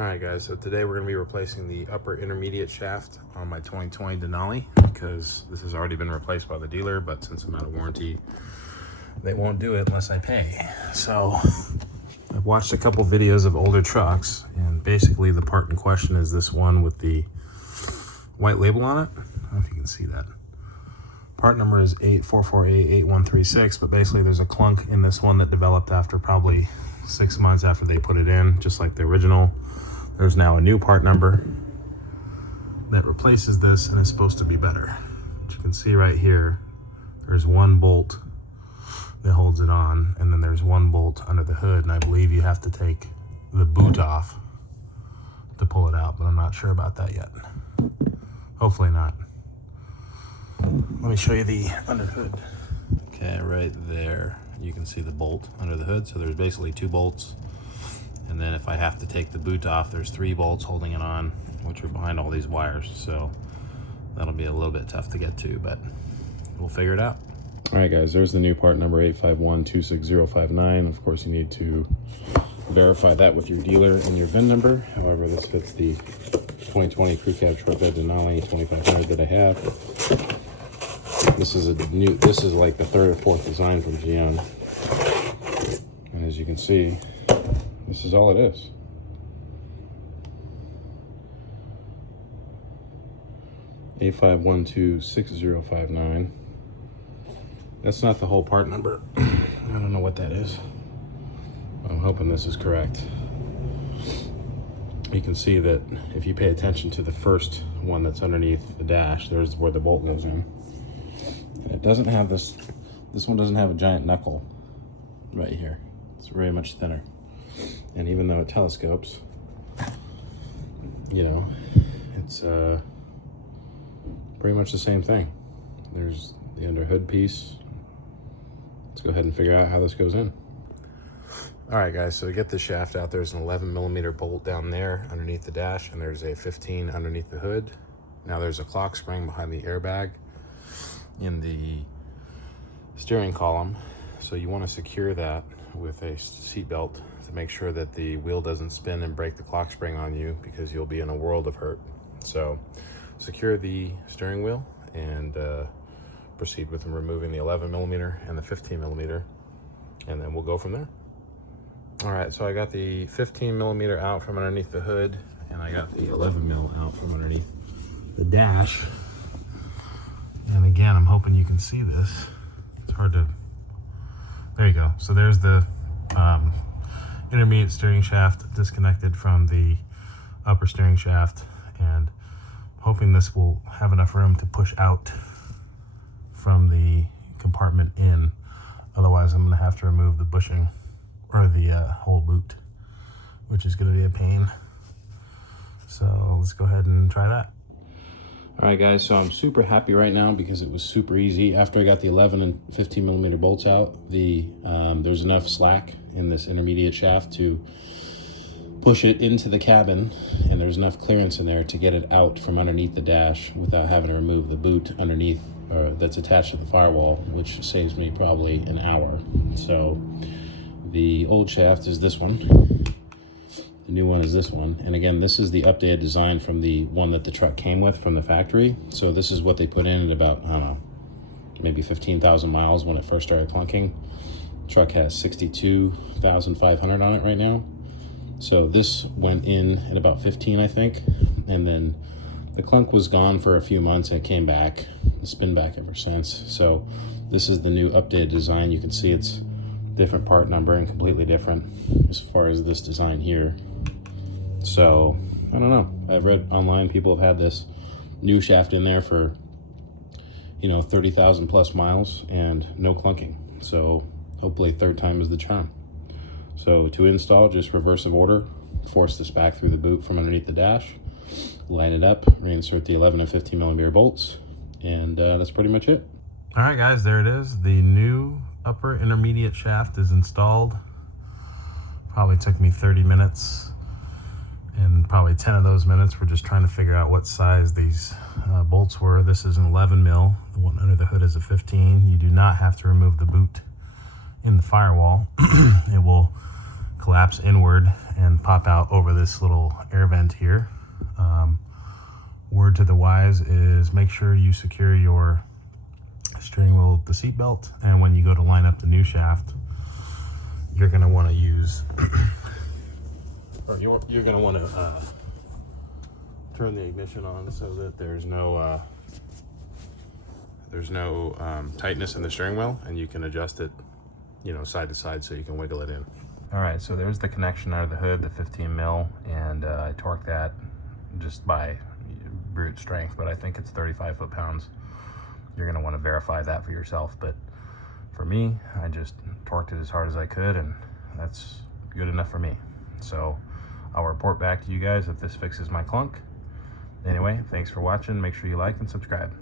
All right guys, so today we're going to be replacing the upper intermediate shaft on my 2020 Denali because this has already been replaced by the dealer, but since I'm out of warranty, they won't do it unless I pay. So I've watched a couple videos of older trucks, and basically the part in question is this one with the white label on it. I don't know if you can see that. Part number is 84488136, but basically there's a clunk in this one that developed after probably 6 months after they put it in, just like the original. There's now a new part number that replaces this and is supposed to be better. But you can see right here, there's one bolt that holds it on, and then there's one bolt under the hood, and I believe you have to take the boot off to pull it out, but I'm not sure about that yet. Hopefully not. Let me show you the under hood. Okay, right there, you can see the bolt under the hood. So there's basically two bolts. And then if I have to take the boot off, there's 3 bolts holding it on, which are behind all these wires. So that'll be a little bit tough to get to, but we'll figure it out. All right guys, there's the new part number 851-26059. Of course, you need to verify that with your dealer and your VIN number. However, this fits the 2020 Crew Cab Short Bed Denali 2500 that I have. This is like the 3rd or 4th design from GM. And as you can see, this is all it is. (851-26059). That's not the whole part number. I don't know what that is. I'm hoping this is correct. You can see that if you pay attention to the first one that's underneath the dash, there's where the bolt goes in. And it doesn't have this one doesn't have a giant knuckle right here. It's very much thinner. And even though it telescopes, you know, it's pretty much the same thing. There's the under hood piece. Let's go ahead and figure out how this goes in. All right guys, so to get the shaft out, there's an 11mm bolt down there underneath the dash, and there's a 15 underneath the hood. Now there's a clock spring behind the airbag in the steering column. So you want to secure that with a seat belt to make sure that the wheel doesn't spin and break the clock spring on you, because you'll be in a world of hurt. So secure the steering wheel and proceed with removing the 11mm and the 15mm, and then we'll go from there. All right, so I got the 15mm out from underneath the hood, and I got the 11mm out from underneath the dash. And again, I'm hoping you can see this. It's hard to, there you go. So there's the intermediate steering shaft disconnected from the upper steering shaft, and hoping this will have enough room to push out from the compartment in. Otherwise, I'm gonna have to remove the bushing or the whole boot, which is gonna be a pain. So let's go ahead and try that. All right guys, so I'm super happy right now because it was super easy. After I got the 11 and 15mm bolts out, there's enough slack in this intermediate shaft to push it into the cabin, and there's enough clearance in there to get it out from underneath the dash without having to remove the boot underneath that's attached to the firewall, which saves me probably an hour. So the old shaft is this one. The new one is this one. And again, this is the updated design from the one that the truck came with from the factory. So this is what they put in at about, I don't know, maybe 15,000 miles when it first started clunking. The truck has 62,500 on it right now. So this went in at about 15, I think. And then the clunk was gone for a few months and it came back. It's been back ever since. So this is the new updated design. You can see it's different part number and completely different as far as this design here. So I don't know, I've read online people have had this new shaft in there for, you know, 30,000 plus miles and no clunking. So hopefully 3rd time is the charm. So to install, just reverse of order, force this back through the boot from underneath the dash, line it up, reinsert the 11 and 15mm bolts, and that's pretty much it. All right guys, there it is. The new upper intermediate shaft is installed. Probably took me 30 minutes, and probably 10 of those minutes were just trying to figure out what size these bolts were. This is an 11mm. The one under the hood is a 15. You do not have to remove the boot in the firewall. It will collapse inward and pop out over this little air vent here. Word to the wise is make sure you secure your steering wheel with the seat belt, and when you go to line up the new shaft, you're going to want to use or you're going to want to turn the ignition on so that there's no tightness in the steering wheel, and you can adjust it, you know, side to side so you can wiggle it in. All right, so there's the connection under the hood, the 15 mil, and I torqued that just by brute strength, but I think it's 35 foot-pounds. You're gonna want to verify that for yourself, but for me, I just torqued it as hard as I could, and that's good enough for me. So I'll report back to you guys if this fixes my clunk. Anyway, thanks for watching. Make sure you like and subscribe.